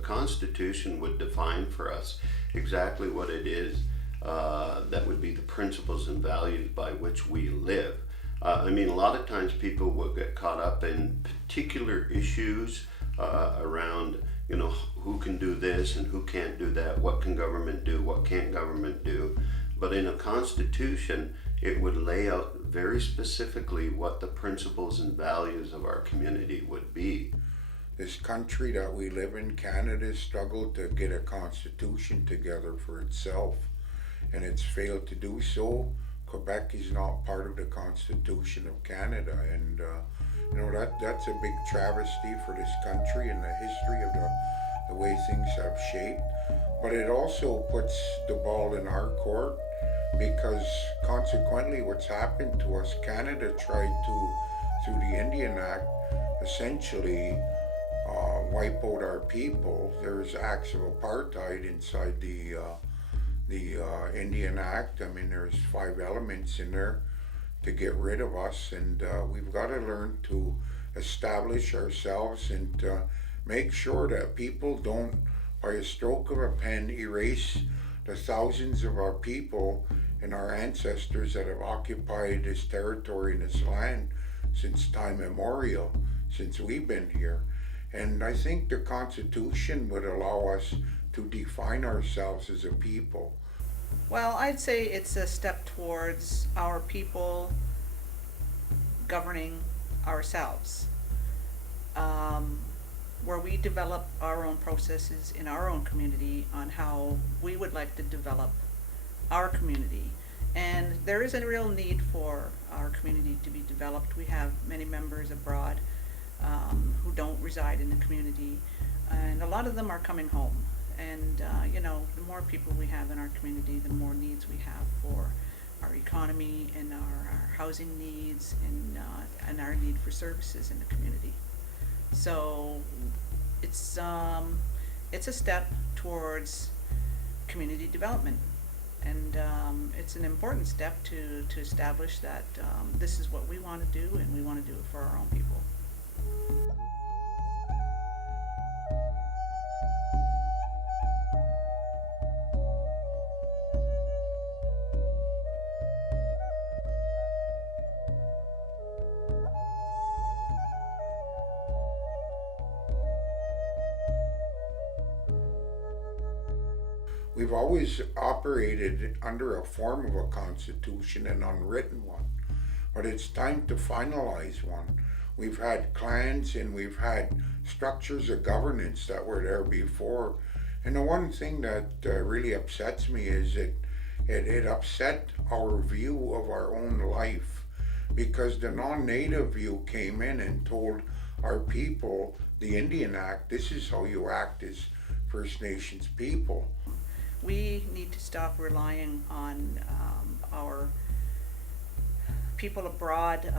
A constitution would define for us exactly what it is that would be the principles and values by which we live. I mean, a lot of times people will get caught up in particular issues around, you know, who can do this and who can't do that, what can government do, what can't government do. But in a constitution, it would lay out very specifically what the principles and values of our community would be. This country that we live in, Canada, struggled to get a constitution together for itself, and it's failed to do so. Quebec is not part of the Constitution of Canada, and you know, that's a big travesty for this country and the history of the way things have shaped. But it also puts the ball in our court, because consequently what's happened to us, Canada tried to, through the Indian Act, essentially wipe out our people. There's acts of apartheid inside the Indian Act. I mean, there's 5 elements in there to get rid of us, and we've got to learn to establish ourselves and make sure that people don't, by a stroke of a pen, erase the thousands of our people and our ancestors that have occupied this territory and this land since time immemorial, since we've been here. And I think the Constitution would allow us to define ourselves as a people. Well, I'd say it's a step towards our people governing ourselves, where we develop our own processes in our own community on how we would like to develop our community. And there is a real need for our community to be developed. We have many members abroad who don't reside in the community, and a lot of them are coming home. And you know, the more people we have in our community, the more needs we have for our economy and our housing needs and our need for services in the community. So it's a step towards community development, and it's an important step to establish that this is what we want to do, and we want to do it for our own people. We've always operated under a form of a constitution, an unwritten one, but it's time to finalize one. We've had clans and we've had structures of governance that were there before, and the one thing that really upsets me is it upset our view of our own life, because the non-native view came in and told our people, the Indian Act, this is how you act as First Nations people. We need to stop relying on our people abroad,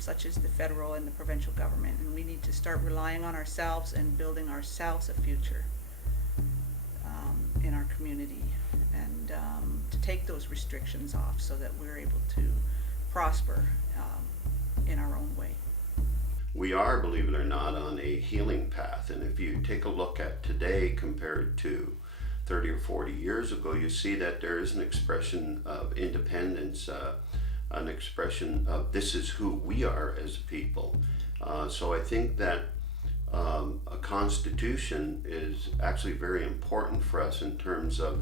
such as the federal and the provincial government, and we need to start relying on ourselves and building ourselves a future in our community, and to take those restrictions off so that we're able to prosper in our own way. We are, believe it or not, on a healing path, and if you take a look at today compared to 30 or 40 years ago, you see that there is an expression of independence, an expression of this is who we are as a people. So I think that a constitution is actually very important for us in terms of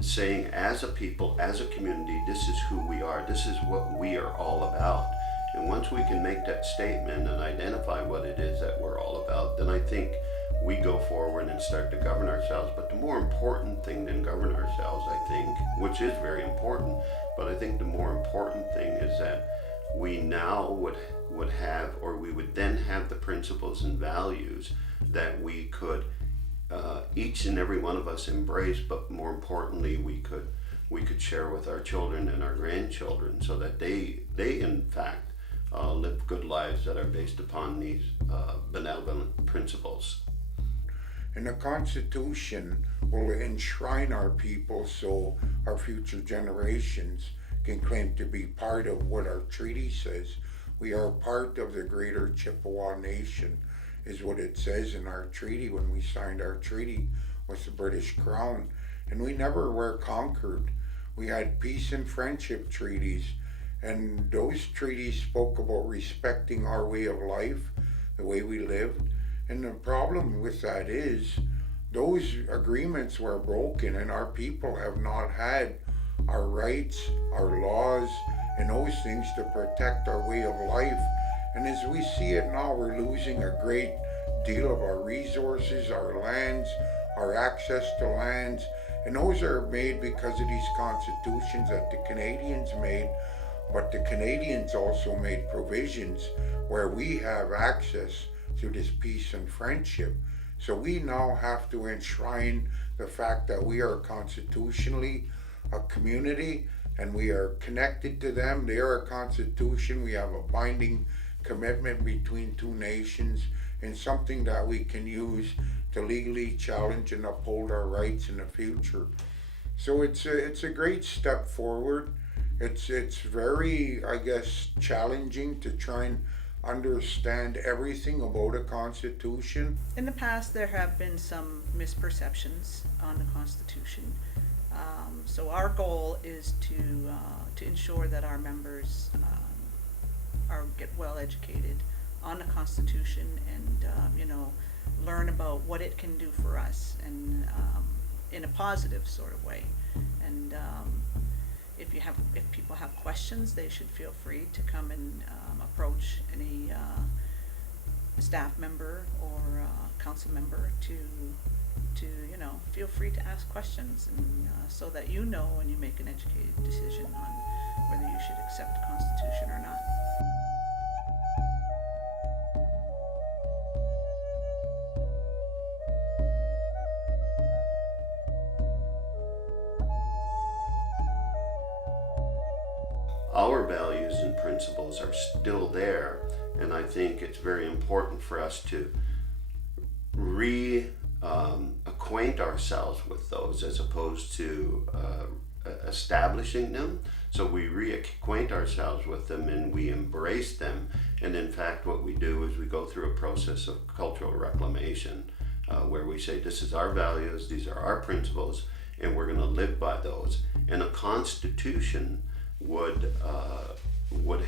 saying, as a people, as a community, this is who we are, this is what we are all about. And once we can make that statement and identify what it is that we're all about, then I think we go forward and start to govern ourselves. But the more important thing than govern ourselves, I think, which is very important, but I think the more important thing is that we now would have, or we would then have, the principles and values that we could each and every one of us embrace, but more importantly we could share with our children and our grandchildren, so that they in fact live good lives that are based upon these benevolent principles. And the Constitution will enshrine our people so our future generations can claim to be part of what our treaty says. We are part of the greater Chippewa Nation, is what it says in our treaty when we signed our treaty with the British Crown. And we never were conquered. We had peace and friendship treaties, and those treaties spoke about respecting our way of life, the way we lived. And the problem with that is those agreements were broken, and our people have not had our rights, our laws, and those things to protect our way of life. And as we see it now, we're losing a great deal of our resources, our lands, our access to lands, and those are made because of these constitutions that the Canadians made. But the Canadians also made provisions where we have access to this peace and friendship. So we now have to enshrine the fact that we are constitutionally a community and we are connected to them. They are a constitution. We have a binding commitment between two nations and something that we can use to legally challenge and uphold our rights in the future. So it's a great step forward. It's very, I guess, challenging to try and understand everything about a constitution. In the past, there have been some misperceptions on the Constitution. So our goal is to ensure that our members get well educated on the Constitution and learn about what it can do for us and in a positive sort of way. And if people have questions, they should feel free to come and approach any staff member or council member to feel free to ask questions, and so that and you make an educated decision on whether you should accept the Constitution or not. Our values and principles are still there, and I think it's very important for us to acquaint ourselves with those as opposed to establishing them. So we reacquaint ourselves with them and we embrace them. And in fact, what we do is we go through a process of cultural reclamation where we say, this is our values, these are our principles, and we're going to live by those. And a constitution would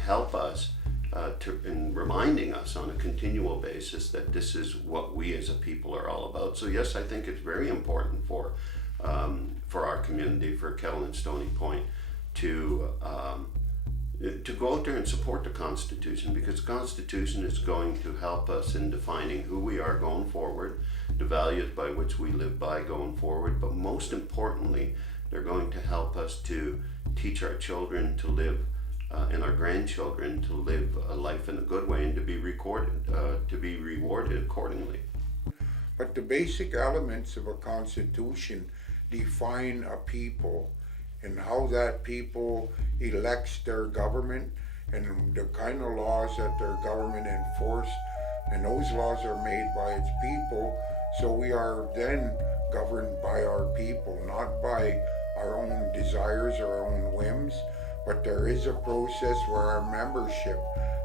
help us in reminding us on a continual basis that this is what we as a people are all about. So yes, I think it's very important for our community, for Kettle and Stony Point, to go out there and support the Constitution, because the Constitution is going to help us in defining who we are going forward, the values by which we live by going forward, but most importantly, they're going to help us to teach our children to live and our grandchildren to live a life in a good way and to be rewarded accordingly. But the basic elements of a constitution define a people and how that people elects their government and the kind of laws that their government enforce, and those laws are made by its people. So we are then governed by our people, not by our own desires or our own whims, but there is a process where our membership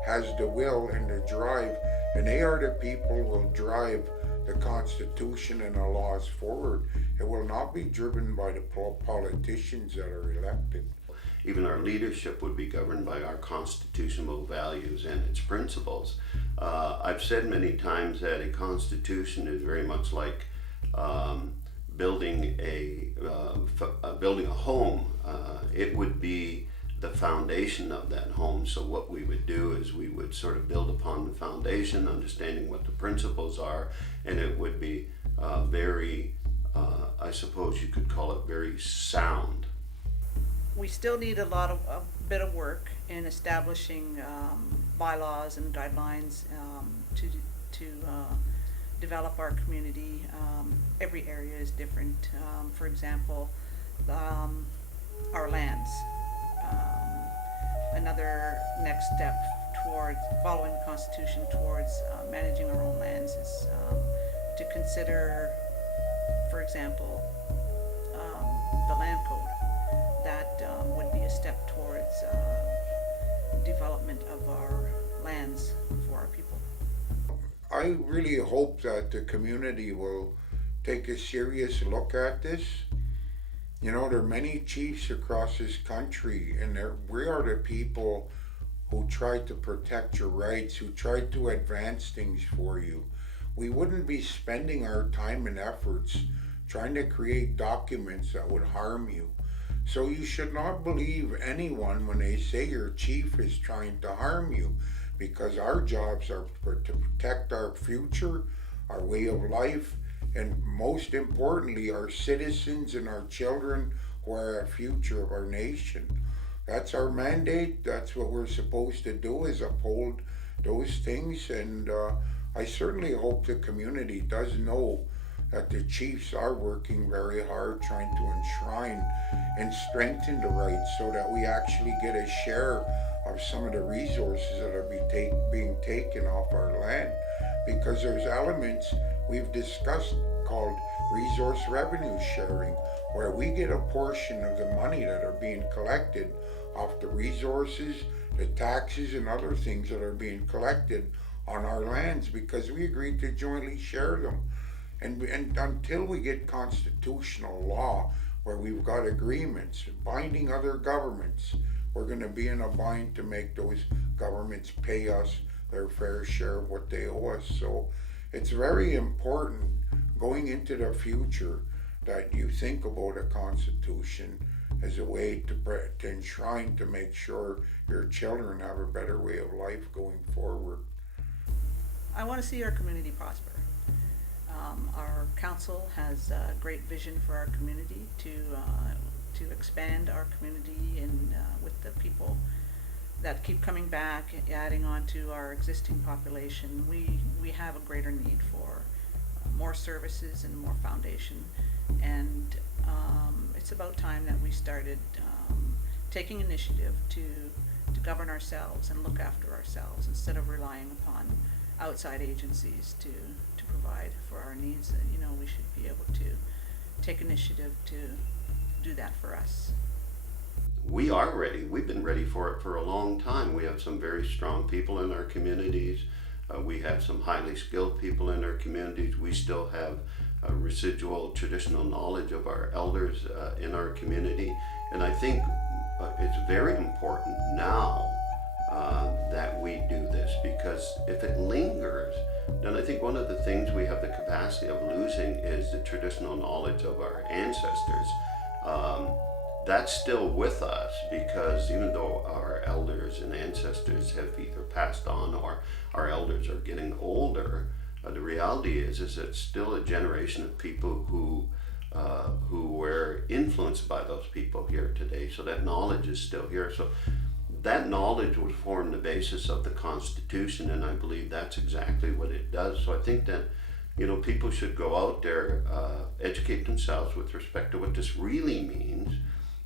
has the will and the drive, and they are the people who will drive the Constitution and the laws forward. It will not be driven by the politicians that are elected. Even our leadership would be governed by our constitutional values and its principles. I've said many times that a constitution is very much like building a home. It would be the foundation of that home. So what we would do is we would sort of build upon the foundation, understanding what the principles are, and it would be very, I suppose you could call it very sound. We still need a bit of work in establishing bylaws and guidelines to develop our community. Every area is different. For example, our lands. Another next step towards following the Constitution towards managing our own lands is to consider, for example, the land code. That would be a step towards development of our lands for our people. I really hope that the community will take a serious look at this. You know, there are many chiefs across this country, and we are the people who try to protect your rights, who try to advance things for you. We wouldn't be spending our time and efforts trying to create documents that would harm you. So you should not believe anyone when they say your chief is trying to harm you, because our jobs are to protect our future, our way of life, and most importantly, our citizens and our children who are the future of our nation. That's our mandate. That's what we're supposed to do, is uphold those things. And I certainly hope the community does know that the chiefs are working very hard trying to enshrine and strengthen the rights so that we actually get a share of some of the resources that are being taken off our land. Because there's elements we've discussed called resource revenue sharing, where we get a portion of the money that are being collected off the resources, the taxes, and other things that are being collected on our lands because we agreed to jointly share them. And until we get constitutional law where we've got agreements binding other governments, we're going to be in a bind to make those governments pay us their fair share of what they owe us. So it's very important going into the future that you think about a constitution as a way to enshrine, to make sure your children have a better way of life going forward. I want to see our community prosper. Our council has a great vision for our community to expand our community and with the people that keep coming back, adding on to our existing population. We have a greater need for more services and more foundation, and it's about time that we started taking initiative to govern ourselves and look after ourselves instead of relying upon outside agencies to provide for our needs. You know, we should be able to take initiative to do that for us. We are ready. We've been ready for it for a long time. We have some very strong people in our communities. We have some highly skilled people in our communities. We still have residual traditional knowledge of our elders in our community. And I think it's very important now that we do this, because if it lingers, then I think one of the things we have the capacity of losing is the traditional knowledge of our ancestors. That's still with us, because even though our elders and ancestors have either passed on or our elders are getting older, the reality is it's still a generation of people who were influenced by those people here today. So that knowledge is still here. So that knowledge would form the basis of the Constitution, and I believe that's exactly what it does. So I think that, you know, people should go out there, educate themselves with respect to what this really means,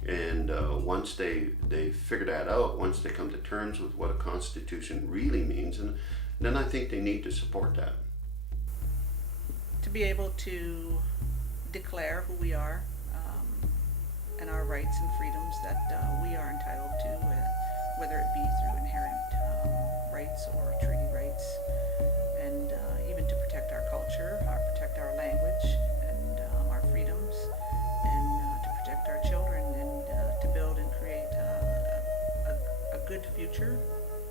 and once they figure that out, once they come to terms with what a Constitution really means, and then I think they need to support that. To be able to declare who we are, and our rights and freedoms that we are entitled to, whether it be through inherent rights or treaty rights, and even to protect our culture, protect our language, and our freedoms, and to protect our children, and to build and create a good future,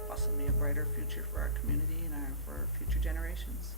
possibly a brighter future for our community and for future generations.